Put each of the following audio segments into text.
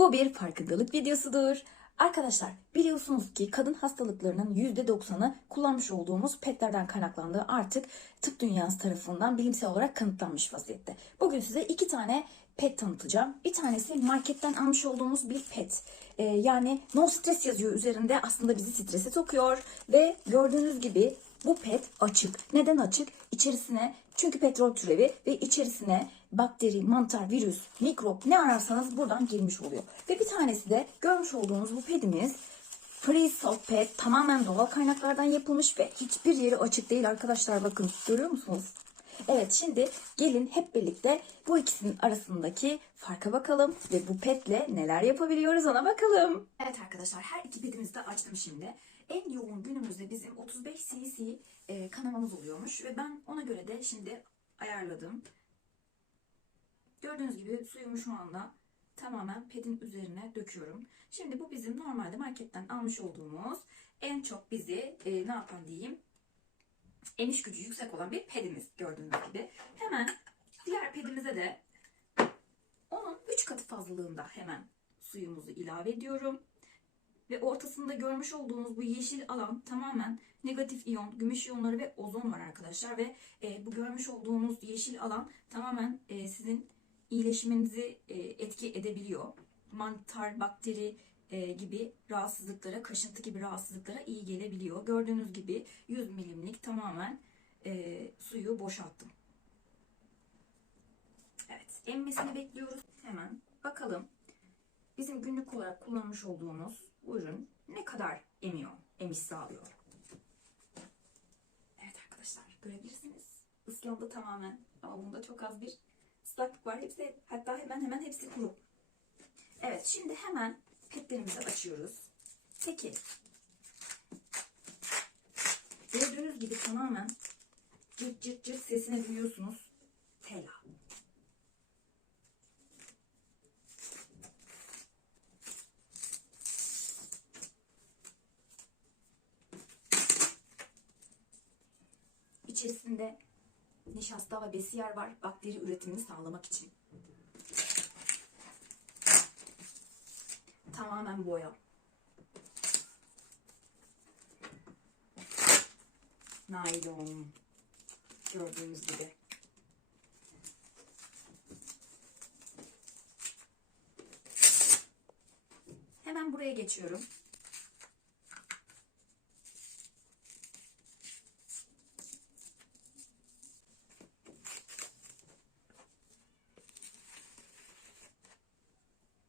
Bu bir farkındalık videosudur. Arkadaşlar biliyorsunuz ki kadın hastalıklarının %90'ı kullanmış olduğumuz petlerden kaynaklandığı artık tıp dünyası tarafından bilimsel olarak kanıtlanmış vaziyette. Bugün size iki tane pet tanıtacağım. Bir tanesi marketten almış olduğumuz bir pet. Ee, yani no stres yazıyor üzerinde aslında bizi strese sokuyor ve gördüğünüz gibi bu pet açık. Neden açık? İçerisine çünkü petrol türevi ve içerisine bakteri, mantar, virüs, mikrop ne ararsanız buradan girmiş oluyor. Ve bir tanesi de görmüş olduğunuz bu pedimiz Free Salt Pad tamamen doğal kaynaklardan yapılmış ve hiçbir yeri açık değil arkadaşlar bakın görüyor musunuz? Evet şimdi gelin hep birlikte bu ikisinin arasındaki farka bakalım ve bu petle neler yapabiliyoruz ona bakalım. Evet arkadaşlar her iki pedimizi de açtım şimdi. En yoğun günümüzde bizim 35 cc e, kanamamız oluyormuş ve ben ona göre de şimdi ayarladım. Gördüğünüz gibi suyumu şu anda tamamen pedin üzerine döküyorum. Şimdi bu bizim normalde marketten almış olduğumuz en çok bizi e, ne yapan diyeyim eniş gücü yüksek olan bir pedimiz gördüğünüz gibi. Hemen diğer pedimize de onun 3 katı fazlalığında hemen suyumuzu ilave ediyorum. Ve ortasında görmüş olduğunuz bu yeşil alan tamamen negatif iyon, gümüş iyonları ve ozon var arkadaşlar. Ve e, bu görmüş olduğunuz yeşil alan tamamen e, sizin iyileşmenizi e, etki edebiliyor. Mantar, bakteri e, gibi rahatsızlıklara, kaşıntı gibi rahatsızlıklara iyi gelebiliyor. Gördüğünüz gibi 100 milimlik tamamen e, suyu boşalttım. Evet, emmesini bekliyoruz. Hemen bakalım bizim günlük olarak kullanmış olduğumuz ürün ne kadar emiyor, emiş sağlıyor. Evet arkadaşlar görebilirsiniz. Islandı tamamen ama bunda çok az bir ıslaklık var. Hepsi hatta hemen hemen hepsi kuru. Evet şimdi hemen petlerimizi açıyoruz. Peki gördüğünüz gibi tamamen cırt cırt cırt sesini duyuyorsunuz. Tela. İçerisinde nişasta ve besiyer var bakteri üretimini sağlamak için. Tamamen boya. Naylon. Gördüğünüz gibi. Hemen buraya geçiyorum.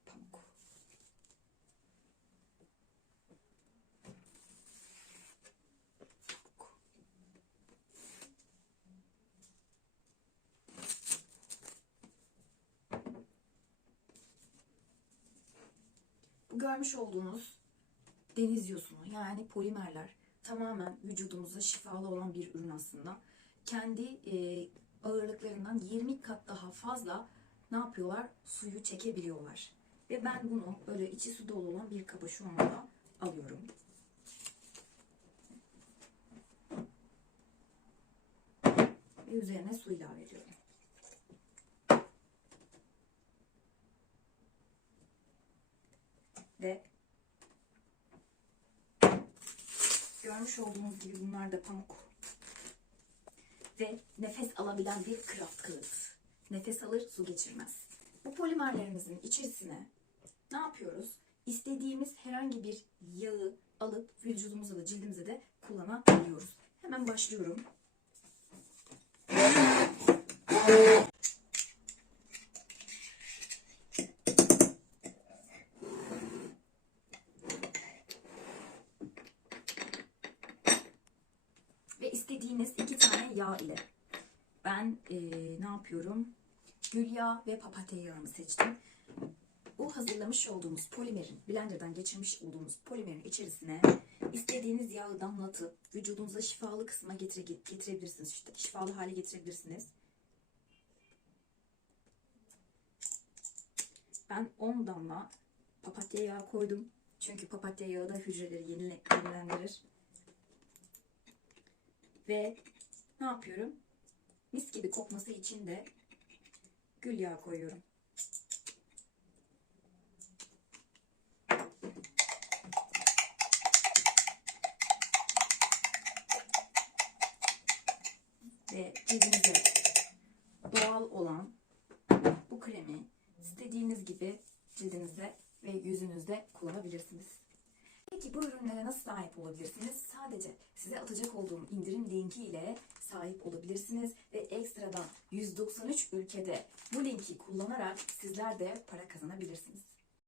Pamuk. Görmüş olduğunuz deniz yosunu yani polimerler tamamen vücudumuza şifalı olan bir ürün aslında. Kendi e, ağırlıklarından 20 kat daha fazla ne yapıyorlar? Suyu çekebiliyorlar. Ve ben bunu böyle içi su dolu olan bir kaba şu anda alıyorum. Ve üzerine su ilave ediyorum. Ve görmüş olduğunuz gibi bunlar da pamuk. Ve nefes alabilen bir kraft kağıt. Nefes alır, su geçirmez. Bu polimerlerimizin içerisine ne yapıyoruz? İstediğimiz herhangi bir yağı alıp vücudumuza da cildimize de kullanabiliyoruz. Hemen başlıyorum. Ve istediğiniz iki tane yağ ile. Ben eee, ne yapıyorum? Gül yağı ve papatya yağını seçtim. Bu hazırlamış olduğumuz polimerin, blenderdan geçirmiş olduğumuz polimerin içerisine istediğiniz yağı damlatıp vücudunuza şifalı kısma getire, getirebilirsiniz. İşte şifalı hale getirebilirsiniz. Ben 10 damla papatya yağı koydum. Çünkü papatya yağı da hücreleri yenile, yenilendirir. Ve ne yapıyorum? Mis gibi kokması için de gül yağı koyuyorum. Ve cebimize doğal olan bu kremi istediğiniz gibi cildinize ve yüzünüzde kullanabilirsiniz. Peki bu ürünlere nasıl sahip olabilirsiniz? Sadece size atacak olduğum indirim linki ile sahip olabilirsiniz ve ekstradan 193 ülkede bu linki kullanarak sizler de para kazanabilirsiniz.